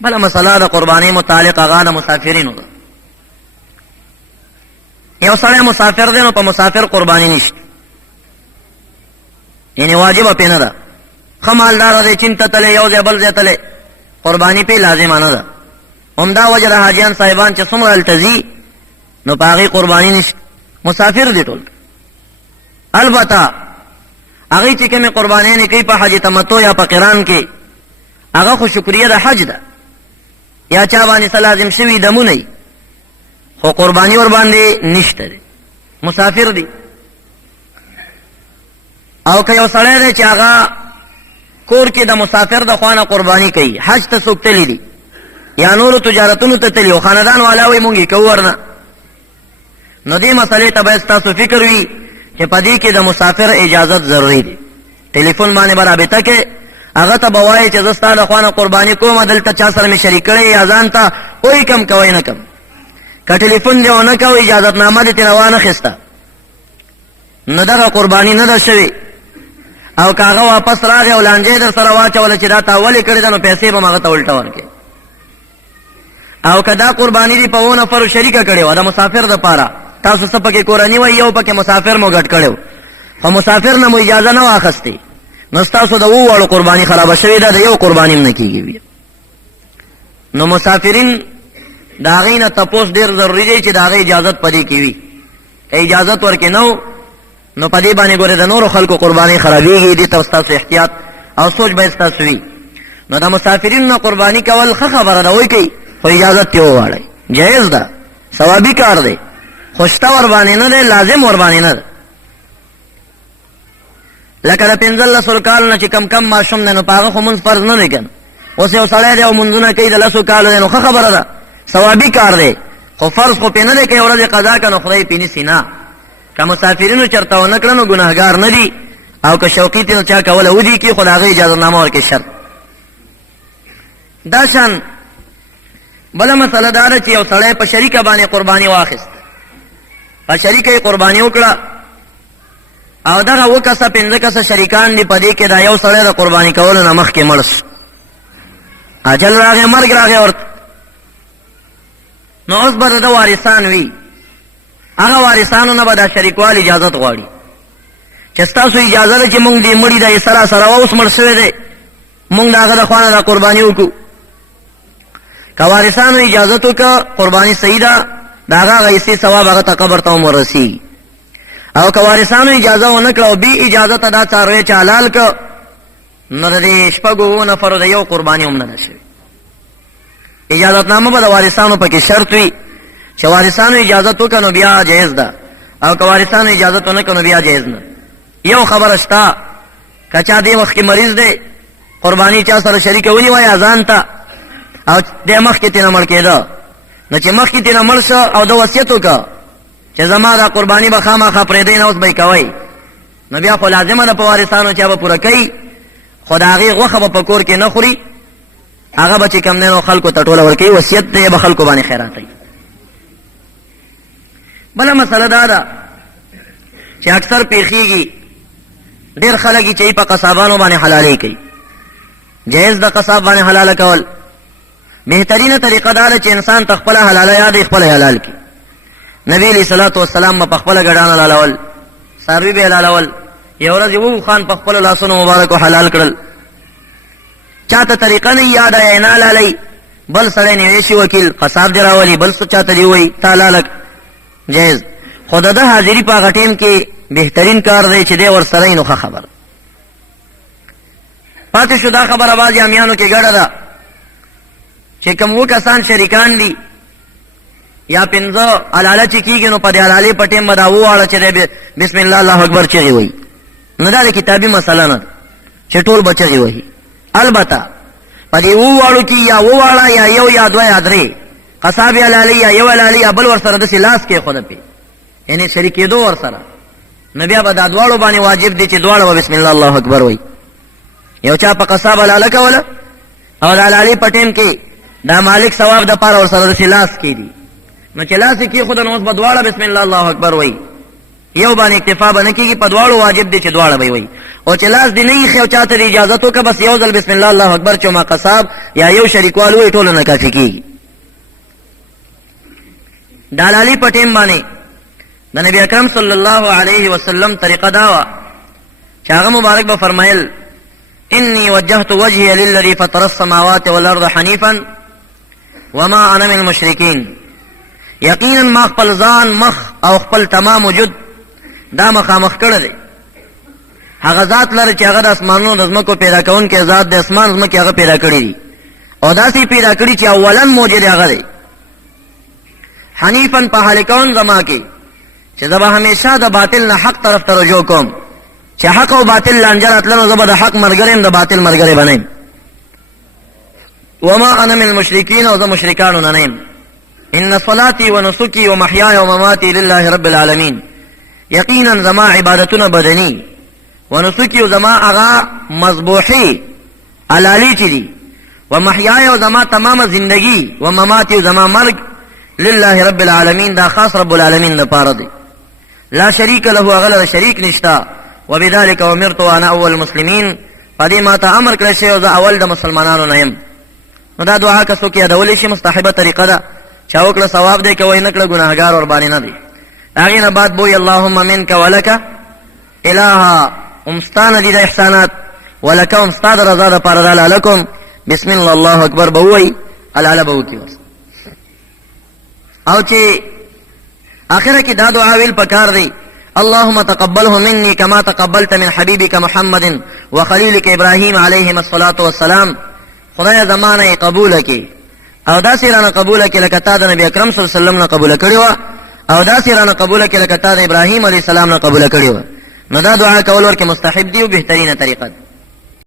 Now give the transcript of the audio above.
بله مسله د قربانۍ متعلق هغه د مسافرینو ده. یو سړی مسافر دی نو په مسافر قرباني نشته، یعنی واجبه پې نه ده. ښه مالداره دی، چین ته تللی، یو ځای بل ځای تللی، قرباني پې لازمه نه ده. همدا وجه د حاجیان صاحبان چې څومره هلته ځي نو په هغې قرباني نشته، مسافر دي ټول. البته هغوی چې کومې قربانیانې کوي په حج تمتع یا په قران کې، هغه خو شکریه د حج ده، یا چا باندې څه لازم شوي دمونه یي، خو قرباني ورباندې نشته دی، مسافر دی. او که یو سړی دی چې هغه کور کې د مسافر د خوا نه قرباني کوي، حج ته څوک تللی دي یا نورو تجارتونو ته تلي او خاندان والا وایي مونږ یې کوو ورنه، نو دې مسئلې ته باید ستاسو فکر وي چې په دې کې د مسافر اجازت ضروري دی. ټلیفون باندې به رابطه کې هغه ته به وایي چې زه ستا د خوا نه قرباني کوم، دلته چا سره مې شریک کړی یا ځان ته وایي کم کوئ نه کم. که ټلیفون دې ونه کوئ، اجازتنامه دې ترې وانخېسته، نو دغه قرباني نه ده شوې. او که هغه واپس راغی او لانجه در سره واچوله چې دا تا ولې کړې ده، نو پیسې به م هغه ته الټه ورکړې. او که دا قرباني دې په 2 نفرو شریکه کړې وه د مسافر دپاره، تاسو څه پکې کورني وئ، یو پکې مسافر مو ګډ کړی و، خو مسافر نه مو اجازه نه واخیستې، نو ستاسو د 2 واړو قرباني خرابه شوې ده، د یو قرباني هم نه کېږي. نو مسافرین د هغې نه تپوس ډېر ضروري دی چې د هغې اجازت په دې کې وي. که اجازت ورکې نه و نو په دې باندې ګورې د نورو خلکو قرباني خرابېږي، دې ته ستاسو احتیاط او سوچ باید ستاسو وي. نو د مسافرینو نه قرباني کول ښه خبره ده، وایي کوي، خو اجازت یې وغواړئ، جایز ده، ثوابي کار دی، خو شته ورباندې نه دی، لازم ورباندې نه ده. لکه د 15 کالو نه چې کم ماشوم دی نو په هغه خو مونځ فرض نه دی که نه. اوس یو سړی دی او مونځونه کوي د 10 کالو دی، نو ښه خبره ده، ثوابي کار دی، خو فرض خو پې نه دی که یو ورځ قضا که نو خدای پې نیسي نه. که مسافرینو چېرته ونه کړه نو ګناهګار نه دي، او که شوقي تې نو چا کوله ودي کړي، خو د هغې اجازتنامه ورکړي شرط. دا شان بله مسله دا ده چې یو سړی په شریکه باندې قرباني واخیست، په شریکه یې قرباني وکړه، او دغه 2 کسه 5 کسه شریکان دي، په دې کې دا یو سړی د قرباني کولو نه مخکې مړ شو، اجل راغی، مرګ راغی ورته، نو اوس به د ده وارثان وي، هغه وارثانو نه به دا شریکوال اجازت غواړي چې ستاسو اجازه ده چې مونږ دې مړي دی سره اوس مړ شوی دی، مونږ د هغه د خوا نه دا قرباني وکړو. که وارثانو اجازت وکړه قرباني صحیح ده، د هغه حیثي ثواب هغه ته قبر ته هم ورسي. او که وارثانو اجازه ونه کړه او بې اجازته دا څاروی چې حلال کړه، نو د دې 6 نفرو د یو قرباني هم نه ده شوې. اجازتنامه به د وارثانو پکې شرط وي چې وارثانو اجازت وکړه نو بیا جایز ده، او که وارثانو اجازت ونه کړه نو بیا جایز نه. یو خبره شته، که چا دې وخت کې مریض دی، قرباني چا سره شریکه ونیوه یا ځان ته، او دی مخکې تېنه مړ کېده، نو چې مخکې تېنه مړ شه او د وصیت وکړه چې زما دا قرباني به خامخا پرېږدئ نه، اوس به یې کوئ، نو بیا خو لازمه ده په وارثانو چې هغه به پوره کوي، خو د هغې غوښه به په کور کې نه خوري، هغه به چې کوم دی نو خلکو ته ټوله ورکوي، وصیت دی به خلکو باندې خیراتوي. بله مسله دا ده چې اکثر پیښیږي، ډېر خلک یې چې په قصابانو باندې حلالۍ کوي، جایز د قصاب باندې حلاله کول. بهترینه طریقه دا ده چې انسان ته خپله حلاله یاد یې خپله حلال کړي. نبی علیه صلات وسلام به په خپله ګډان حلالول، څاروي به حلالول. یو ورځ یې خان په خپلو لاسونو مبارکو حلال کړل، چاته طریقه نه یاد یې نه حلالوي، بل سړی نیوی شي وکیل قصاب دې راولي، بل څه چاته دې وایي ته حلاله جایز، خو د ده حاضري په هغه ټیم کې بهترین کار دی چې دی ورسره وي، نو ښه خبره. پاتې شو دا خبره بعضې امیانو کې ګډه ده چې کوم 2 کسان شریکان دي یا 5 حلاله چې کېږي، نو په دې حلالۍ په ټیم به دا وواړه چې دی بسم الله الله اکبر چغې وایي، نو دا د کتابي مسله نه ده چې ټول به چغې وهي. البته په دې 2 واړو کې یا وواړه یا یو یا 2 یا 3 قصاب یې حلالۍ یا یو حلالۍ یا بل ورسره داسې لاس کېښوده پې، یعنې شریکېدو ورسره، نو بیا به دا 2 باندې واجب دی چې 2 به بسم الله الله اکبر وایي. یو چا په قصاب حلاله کوله او د حلالۍ په ټیم کې دا مالک ثواب د پاره ورسره داسې لاس کېدي، نو چې لاس یې کېښوده نو اوس به 2 بسم الله الله اکبر وایي، یو باندې اکتفا باندې کیږي، په دواړو واجب دي چې دواړه به وي. او چې لاس دې نه خو چاته د اجازه وکړه بس یو ځل بسم الله الله اکبر چوما قصاب یا یو شریکوال وي ټول نه کافي کیږي. دلالي په ټیم باندې د نبی اکرم صلی الله علیه وسلم طریقه دا وا چې هغه مبارک به فرمایل انی وجهت وجهي للذي فطر السماوات والارض حنيفا وما انا من المشركين. یقینا ما خپل ځان مخ او خپل تمام وجود دا مخامخ کړی دی هغه ذات لره چې هغه د اسمانونو د ځمکو پیدا کوونکی ذات د اسمان ځمکې هغه پیدا کړی دي او داسې پیدا کړي چې اولا موجود هغه دی. حنیفا په حال کون زما کې چې زه به همیشه د باطل نه حق طرف ته رجوع کوم، چې حق او باطل لانجه راتلنو زه به د حق ملګری یم د باطل ملګری به نه یم. وما انا من المشرکین او زه مشرکانو نه نه یم. ان صلاتي ونسكي ومحياي ومماتي لله رب العالمين. یقینا زما عبادتونه بدنی ونسكي زما اغا مذبوحي علالی چی دی ومحیاي زما تمام زندگی ومماتي زما مرگ لله رب العالمین دا خاص رب العالمین دا پاره دی. لا شریک له اغل شریک نشتا وبذلك امرت وانا اول المسلمین. پدې ما ته امر کړی شی او زه اول د مسلمانانو نه یم. نو دا دعا که څوک یادولی شي مستحبه طریقه ده، چا وکړه ثواب دی، که وای نه کړه ګناهګار ور باندې نه دی. هغې نه بعد بوی اللهم منک ولک الها امستانه دي د احسانات ولک هم ستا د رضا دپاره د لعلکم بسم الله الله اکبر به ووایي العله به وکړي ورسره. او چې آخره کې دا دعا ویل پکار دی اللهم تقبله مني كما تقبلت من حبيبك محمد وخليلك ابراهيم عليهم الصلاه والسلام. خدای زمانه قبول کړي او داسې رانه قبول کړي لکه تا د نبی اکرم صلی الله علیه وسلم نه قبول کړي وه، او داسې رانه قبول کړي لکه تا د ابراهیم علیه السلام نه قبول کړي وه. نو دا دعا کول ورکې مستحب دی او بهترینه طریقه ده.